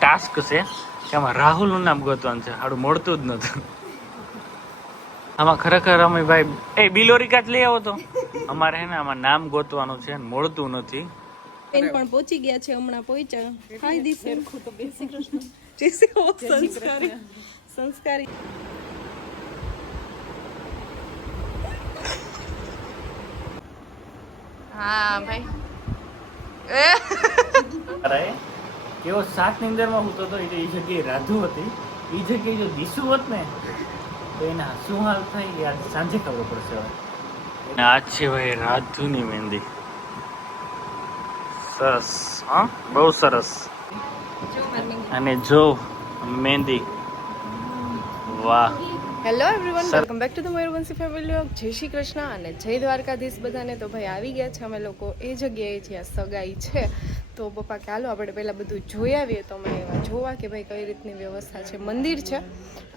Task છે કે આમાં રાહુલનું નામ ગોતવાનું છે. સારું મળતું જ નતું. આમાં ખરેખર અમે ભાઈ એ બિલોરિકા જ લઈ આવો તો. અમારે હે ને આમાં નામ ગોતવાનું છે ને મળતું નથી. બેન પણ પહોંચી ગયા છે હમણાં પહોંચ્યા. હાય દી સરખું તો બેસી કૃષ્ણ. જય શ્રી સંસ્કારી. સંસ્કારી. હા ભાઈ. અરે કેવો સાતની અંદરમાં હું તો એ જગ્યાએ રાધુ હતી. એ જગ્યાએ જો દીસુ હોત ને તો એના શું હાલ થાય એ આજે સાંજે ખબર પડશે હવે. આ છે ભાઈ રાધુની મહેંદી. સરસ હા? બહુ સરસ. અને જો મહેંદી. વાહ. Hello everyone welcome back to the Mayurvanshi family Jai Shri Krishna અને જય દ્વારકાધીશ બધાને. તો ભાઈ આવી ગયા છે અમે લોકો એ જગ્યાએ જ્યાં સગાઈ છે. તો પપ્પા કે હાલો આપણે પહેલાં બધું જોઈ આવીએ. તો અમે એવા જોવા કે ભાઈ કઈ રીતની વ્યવસ્થા છે. મંદિર છે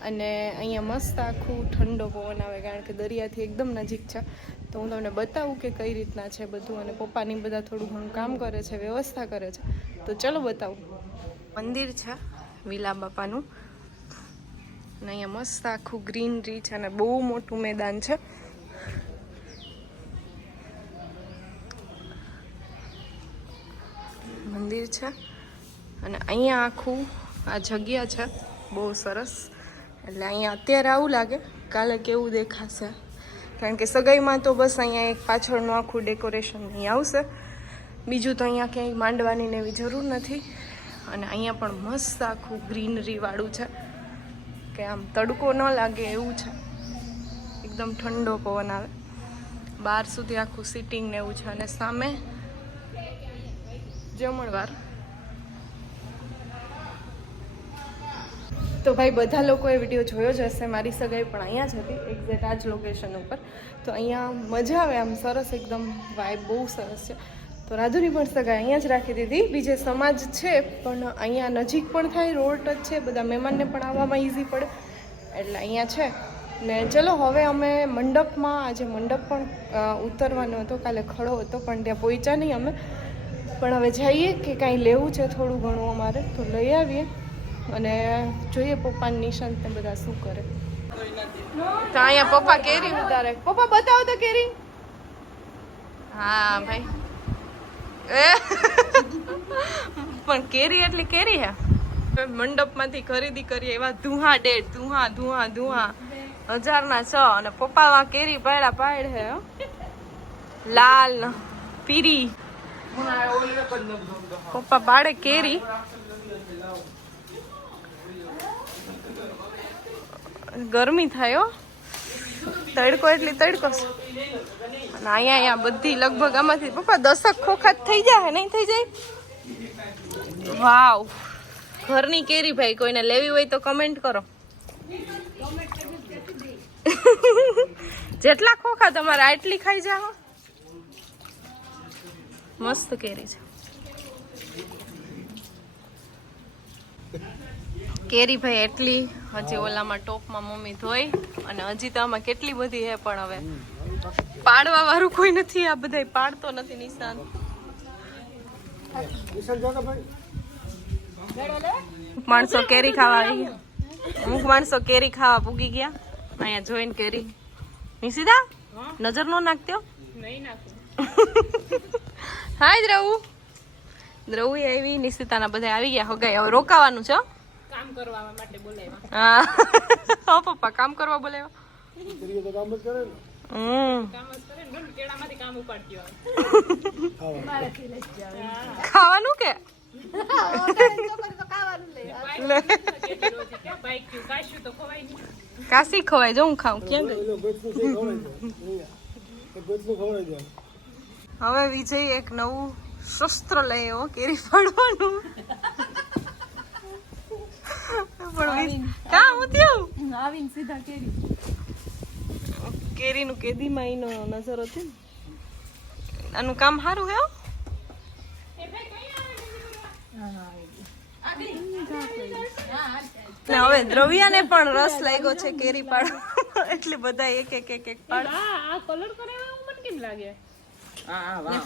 અને અહીંયા મસ્ત આખું ઠંડો પવન આવે કારણ કે દરિયાથી એકદમ નજીક છે. તો હું તમને બતાવું કે કઈ રીતના છે બધું અને પપ્પાની બધા થોડું ઘણું કામ કરે છે વ્યવસ્થા કરે છે. તો ચલો બતાવું. મંદિર છે વિલા બાપાનું. અને અહીંયા મસ્ત આખું ગ્રીનરી છે અને બહુ મોટું મેદાન છે. મંદિર છે. અને અહીંયા આખું આ જગ્યા છે. બહુ સરસ. એટલે અહીંયા અત્યારે આવું લાગે. કાલે કેવું દેખાશે. કારણ કે સગાઈમાં તો બસ અહીંયા એક પાછળનું આખું ડેકોરેશન અહીં આવશે. બીજું તો અહીંયા ક્યાંય માંડવાની એવી જરૂર નથી. અને અહીંયા પણ મસ્ત આખું ગ્રીનરીવાળું છે. કે આમ તડકો ન લાગે એવું છે. એકદમ ઠંડો પવન આવે. બહાર સુધી આખું સિટિંગ ને એવું છે. અને સામે જમણવાર. તો ભાઈ, બધા લોકોએ વીડિયો જોયો જ હશે. મારી સગાઈ પણ અહીંયા જ હતી એક્ઝેક્ટ આ જ લોકેશન ઉપર. તો અહીંયા મજા આવે આમ, સરસ એકદમ વાઇબ બહુ સરસ છે. તો રાધુની પણ સગાઈ અહીંયા જ રાખી દીધી. બીજે સમાજ છે, પણ અહીંયા નજીક પણ થાય, રોડ ટચ છે, બધા મહેમાનને પણ આવવામાં ઇઝી પડે. એટલે અહીંયા છે. ને ચલો, હવે અમે મંડપમાં, આજે મંડપ પણ ઉતરવાનો હતો, કાલે ખડો હતો, પણ ત્યાં પહોંચ્યા નહીં અમે. પણ હવે જઈએ કે કાંઈ લેવું છે થોડું ઘણું અમારે, તો લઈ આવીએ. અને જોઈએ પપ્પાની નિશાંતને બધા શું કરે. તો અહીંયા પપ્પા કેરી ઉતારે પપ્પા, બતાવો તો કેરી. હા, ભાઈ. એ? પણ કેરી એટલી કેરી હે? મંડપમાંથી ખરીદી કરીએ એવા ધુહા ડેટ ધુહા ધુહા ધુહા હજારના છ અને પપ્પામાં કેરી પાડ્યા પાડ હે. લાલ, પીરી. પપ્પા પાડે કેરી. ગરમી થાય, હો. તડકો એટલી તડકો અને અહીંયા અહીંયા બધી લગભગ આમાંથી પપ્પા દશક ખોખા થઈ જાય નહીં થઈ જાય? વાવ. ઘરની કેરી ભાઈ કોઈને લેવી હોય તો કમેન્ટ કરો. જેટલા ખોખા તમારે, આટલી ખાઈ જાઓ. મસ્ત કેરી છે. કેરી ભાઈ એટલી. હજી ઓલામાં ટોપમાં મમ્મી ધોઈ અને હજી તો આમાં કેટલી બધી હે પણ હવે પાડવા વાળું કોઈ નથી, આ બધાય પાડતો નથી નિશાન. માણસો કેરી ખાવા આવી ગયા. અમુક માણસો કેરી ખાવા પૂગી ગયા. અહીંયા જોઈને કેરી. નિશિતા નજર નો નાખતો હાય દ્રવું. દ્રવું આવી, નિશિતાના બધા આવી ગયા. હગાઈ હવે રોકાવાનું છે હો? હા. હો પપ્પા કામ કરવા બોલાવ્યા? હમ. ખાવાનું. કે. કાશી ખવાય જો હું ખાઉં. ક્યાં ગઈ હવે વિજય એક નવું શસ્ત્ર લઈ કેરી ફાડવાનું. પણ કા હું થયું? આવીને સીધા કેરી. કેરીનું કેદીમાં એનો નજર હતી ને. આનું કામ સારું હે હવે દ્રવ્યાને પણ રસ લાગ્યો છે કેરી પાડો એટલે બધા એક એક એક એક પાડ આ કલર કરાવ્યો મને કેમ લાગે?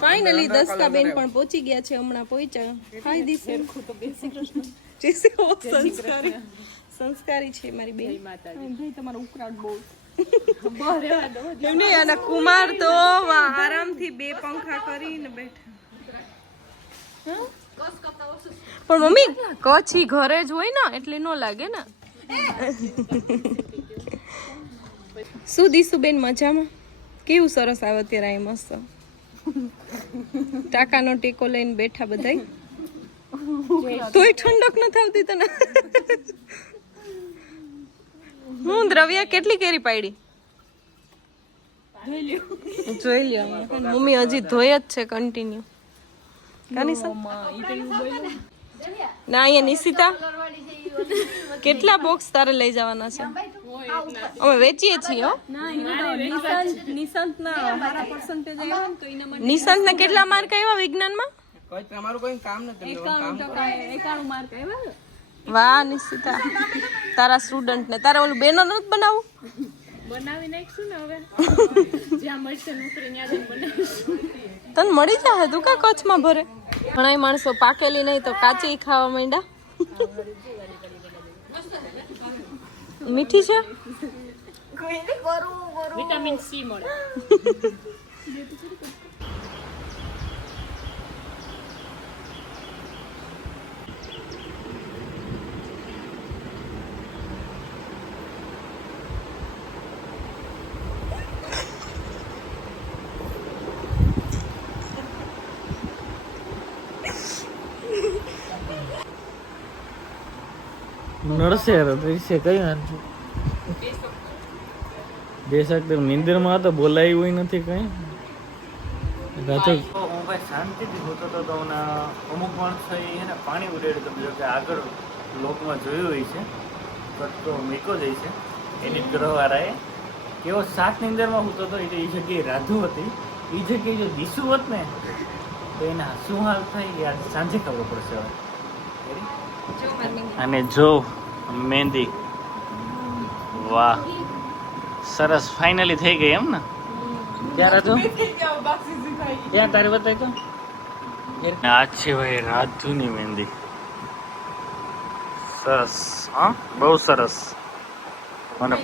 ફાઇનલી દસકા બેન પણ પહોંચી ગયા છે હમણાં પહોંચ્યા હાય જય શ્રી કૃષ્ણ. સંસ્કારી. સંસ્કારી છે મારી બેન. ભાઈ તમારો ઉકળાટ બહુ નહીં કુમાર તો આરામથી બે પંખા કરીને બેઠા. હા? પણ મમ્મી કચ્છી ઘરે જ હોય ને એટલે નો લાગે ને. શું દીશું બેન મજામાં? કેવું સરસ આવે અત્યારે મસ્ત. ટાકાનો ટેકો લઈને બેઠા બધાય? તોય ઠંડક ન થતી તને? હું દ્રવ્યા કેટલી કેરી પાડી? જોઈ લ્યો. મમ્મી હજી ધોય જ છે કન્ટિન્યુ કાની સર ના અહીંયા નિશિતા. કેટલા બોક્સ તારે લઈ જવાના છે? અમે વેચીએ છીએ હો. નિશાંત ના કેટલા માર્ક આવ્યા વિજ્ઞાનમાં? કોઈ તમારું કોઈ કામ નથી કામ વાહ નિશિતા. તારા સ્ટુડન્ટ ને. તારે ઓલું બેનર નથી બનાવવું તને મળી જાય તું કા કચ્છમાં ભરે? ઘણા માણસો પાકેલી નહીં તો કાચી ખાવા માંડ્યા. મીઠી છે? વિટામિન સી મળે. નડશે દૃશ્ય કઈ બેસક બે શકતે નિંદરમાં તો બોલાયું નથી કઈ. રાતે હું ભાઈ શાંતિથી હોતો તો તો અમુક માણસો એ એને પાણી ઉડેડે તમે જો કે આગળ લોકમાં જોયું હોય છે કટકો મેકો જાય છે. એની ગ્રહવાળાએ કેવો સાત નિંદરમાં હોતો હતો એટલે એ જગ્યાએ રાધુ હતી. એ જગ્યાએ જો દીસુ હોત ને તો એના શું હાલ થાય એ આજે સાંજે ખબર પડશે હવે. અને જો મહેંદી. વાહ. સરસ. ફાઇનલી થઈ ગઈ એમ ને? ક્યારે તો ક્યાં તારે બતાવી તો આ છે ભાઈ રાજુની મહેંદી. સરસ. હા? બહુ સરસ. મને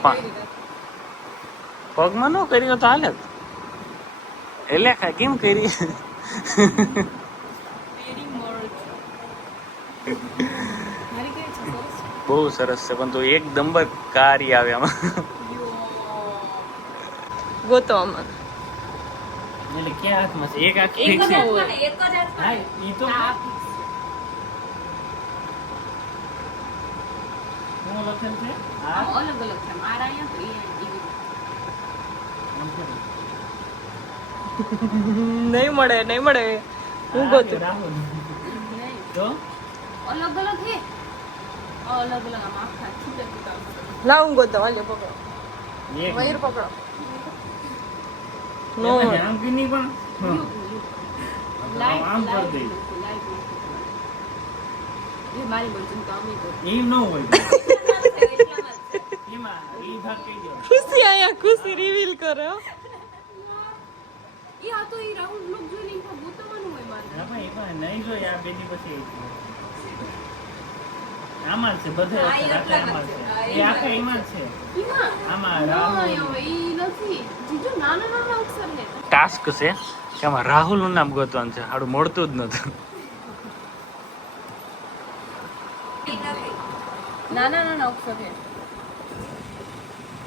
પગમાં ન કર્યો તો હાલે. એ એટલે કેમ કરી બહુ સરસ છે પણ તો એક નંબર કારી આવે આમાં. ગોતો આમાં. એટલે ક્યાં હાથમાં છે? એક હાથ ઠીક છે? હા ઈ તો શું લખેલ છે આ? અલગ અલગ છે. મારા અહીંયા તો નહીં મળે નહીં મળે. હું ગોતું? અલગ અલગ છે. અલગ અલગ આમ આખા છૂટા છૂટા લાવ હું ગોતો હાલો પકડો મયુર પકડો નો આમ કે નહીં પણ આમ કરી લાઈટ એ મારી મરજી તો અમે તો એમ હોય ઈ દો ખુશી આયા ખુશી રિવીલ કરો. એ આ તો એ રાઉન્ડ લુક એમાં ગોતવાનું હોય મારે ના ભાઈ એમાં નહીં જોઈએ આ બેની પછી. આમાં જ છે બધે એ આમાં છે. એ આખા એમાં છે. આમાં ના રાહુલ નથી. ટાસ્ક છે. કે આમાં રાહુલનું નામ ગોતવાનું છે. હાડું મળતું જ નતું. નાના નાના અક્ષર છે.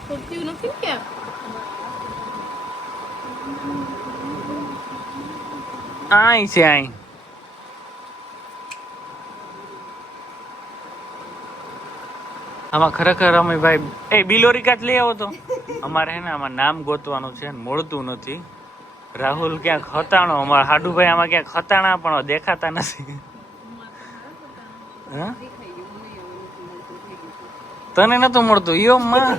ખોટું નથી કે આય છે આય આમાં ખરેખર અમે ભાઈ એ, બિલોરી કાચ લઈ આવો તો. અમારે હે ને આમાં નામ ગોતવાનું છે મળતું નથી. રાહુલ ક્યાંક હતાણો, અમારા હાડુભાઈ આમાં ક્યાંક હતાણા પણ દેખાતા નથી? તને નતું મળતું? યો માં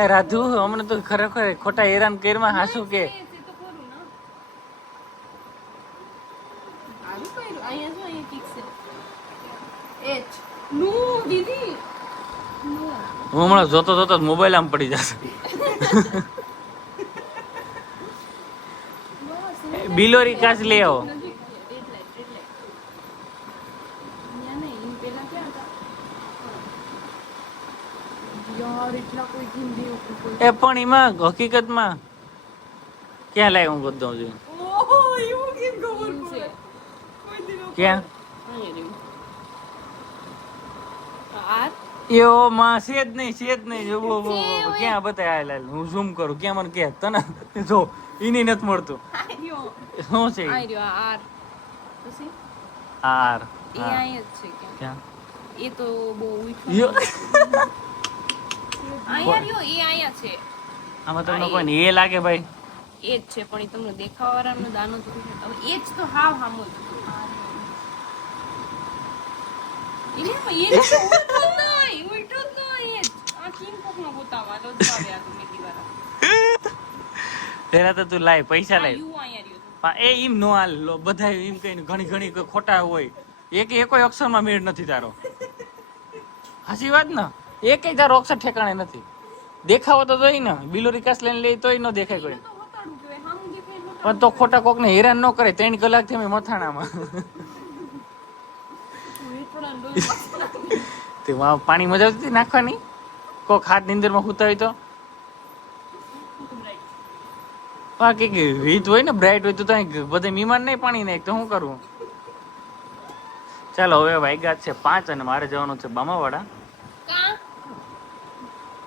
એ, રાધુ, અમને તો ખરેખર ખોટા હેરાન કર્યા, હાસુ કે આવું કર્યું અહીંયા જો અહીંયા કીક છે એચ નો દીદી નો હું હમણાં જોતો જોતો મોબાઈલ આમ પડી જશે. બિલોરી કાચ લઈ આવો. એ પણ એમાં હકીકતમાં ક્યાં લાય હું બધું છે ક્યાં અહીંયા રહ્યું આર એવો માં છે જ નહીં છે જ નહીં. જો બો- બો- બો- ક્યાં બતાય લાલ હું ઝૂમ કરું ક્યાં મને કે તને? જો ઈની નથી મળતું. શું છે આર. પછી આર એ હા. જ છે ક્યાં? ક્યાં? એ તો બહુ અહીંયા રહ્યો એ અહીંયા છે. આમાં તમને કોઈ એ. લાગે ભાઈ? એ જ છે પણ એ તમને દેખાવા વાળાનો દાનો તો એ જ તો હાવ હામો જ. એને એ જ પેલા તો તું લાય પૈસા લાય. એ એમ નો હાલ લો બધા એમ કહીને ઘણી ઘણી ખોટા હોય. એક એકોય અક્ષરમાં મેળ નથી તારો. હાચી વાત ને? એક તારો અક્ષર ઠેકાણે નથી. દેખાવો તો જોઈ ને. બિલોરી કાસ લઈને લઈ તોય ન દેખાય કોઈ. પણ તો ખોટા કોકને હેરાન ન કરે ત્રણ કલાકથી અમે મથાણામાં. તે પાણી મજા આવતી નાખવાની? કોક હાથ નીંદરમાં હુતા હોય તો? બાકી રીત હોય ને બ્રાઇટ હોય તો ત્યાં બધે મીમાન નહીં પાણી નાખ તો શું કરવું ચાલો હવે વાગ્યા છે પાંચ અને મારે જવાનું છે બામાવાડા.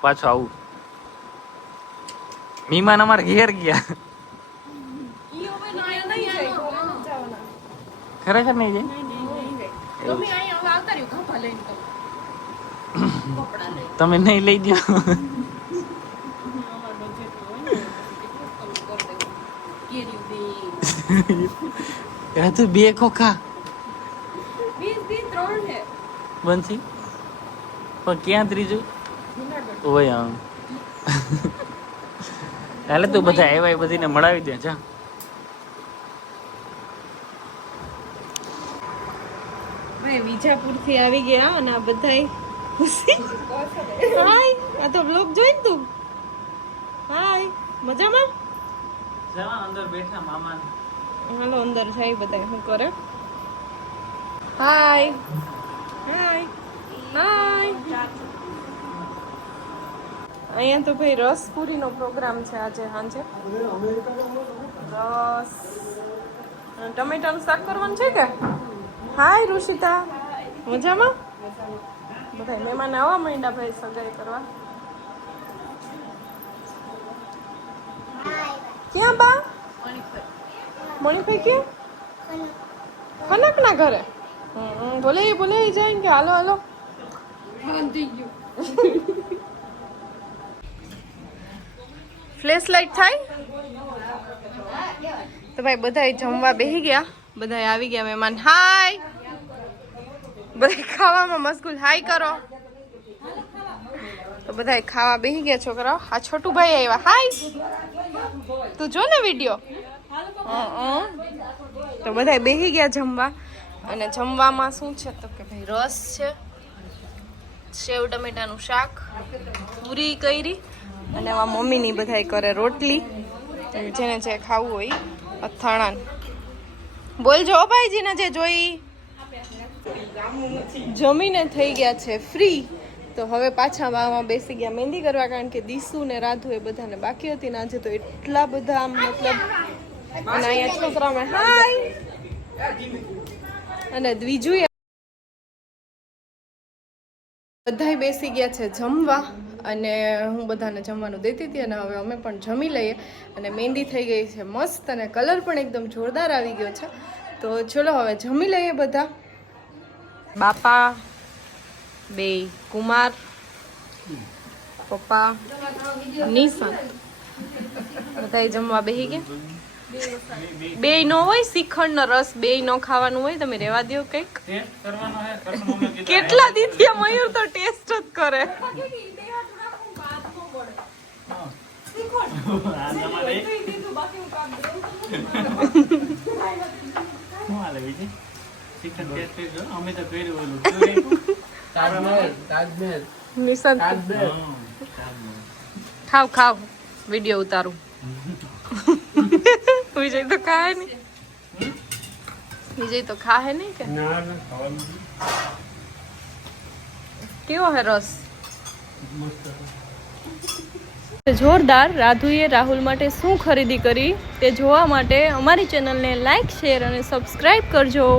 પાછો આવું. મીમાન અમારે ઘેર ગયા. ખરેખર નહીં જાય? તમે નહીં લઈ દો હોય એ તો બે ખોખા. છે. બનશી? પણ ક્યાં ત્રીજું? ઓય આમ. હાલે તું બધા આવ્યા એ બધીને મળાવી દે જા. ભાઈ વિજાપુરથી આવી ગયા અને આ બધાય. ખુશી હાય આ તો બ્લોગ જોઈન તું. હાય મજામાં? જવા અંદર બેઠા મામા હાલો અંદર જાય બધાય શું કરે? હાય હાય હાય અહીંયા તો ભાઈ રસપુરીનો પ્રોગ્રામ છે આજે સાંજે રસ ટમેટાનું શાક કરવાનું છે કે? હાય ઋષિતા મજામાં? બધા મહેમાન આવવા માંડ્યા ભાઈ સગાઈ કરવા. ક્યાં બા? મણિભાઈ ક્યાં? કનક ના ઘરે બોલે બોલે જાય કે હાલો હાલો. બાંધી ફ્લેશ લાઇટ થાય? તો ભાઈ બધાય જમવા બેસી ગયા. બધા આવી ગયા મહેમાન. હાય બધા ખાવામાં મશગુલ. હાય કરો. તો બધાય ખાવા બેસી ગયા છોકરાઓ. આ છોટું ભાઈ આવ્યા હાય. તું જો ને વીડિયો. તો બધાય બેસી ગયા જમવા. અને જમવામાં શું છે? તો કે ભાઈ રસ છે. સેવ ટમેટાનું શાક. પૂરી કરી. અને એમાં મમ્મીની બધાય કરે રોટલી. જેને જે ખાવું હોય અથાણા. બોલજો ભાઈજીને જે જોઈ. જમીને થઈ ગયા છે ફ્રી તો હવે પાછા આમાં બેસી ગયા, મહેંદી કરવા, કારણ કે દીસુ ને રાધુ એ બધાને બાકી હતી ને આજે તો એટલા બધા મતલબ અને અહીંયા છોકરાઓને હાય! અને બીજું બધાય બેસી ગયા છે જમવા અને હું બધાને જમવાનું દેતી હતી અને હવે અમે પણ જમી લઈએ. અને મહેંદી થઈ ગઈ છે મસ્ત અને કલર પણ એકદમ જોરદાર આવી ગયો છે. તો ચલો હવે જમી લઈએ બધા. બાપા, બે, કુમાર, પપ્પા નિશાંત બધાય જમવા બેસી ગયા? બે નો હોય શ્રીખંડ નો રસ બે નો ખાવાનું હોય, તમે રેવા દો કંઈક. કેટલા દીધી મયુર તો ટેસ્ટ જ કરે. બીજી? ચિકન ટેસ્ટ કરજો અમે તો કર્યું ઓલું. નિશાંત. ખાવ ખાવ. વીડિયો ઉતારું. વિજય તો ખાય નહીં. વિજય તો ખાહે નહીં કે? ના ના ખાવાનું કેવો હે રસ? જોરદાર રાધુએ રાહુલ માટે શું ખરીદી કરી તે જોવા માટે અમારી ચેનલને લાઈક શેર અને સબસ્ક્રાઈબ કરજો.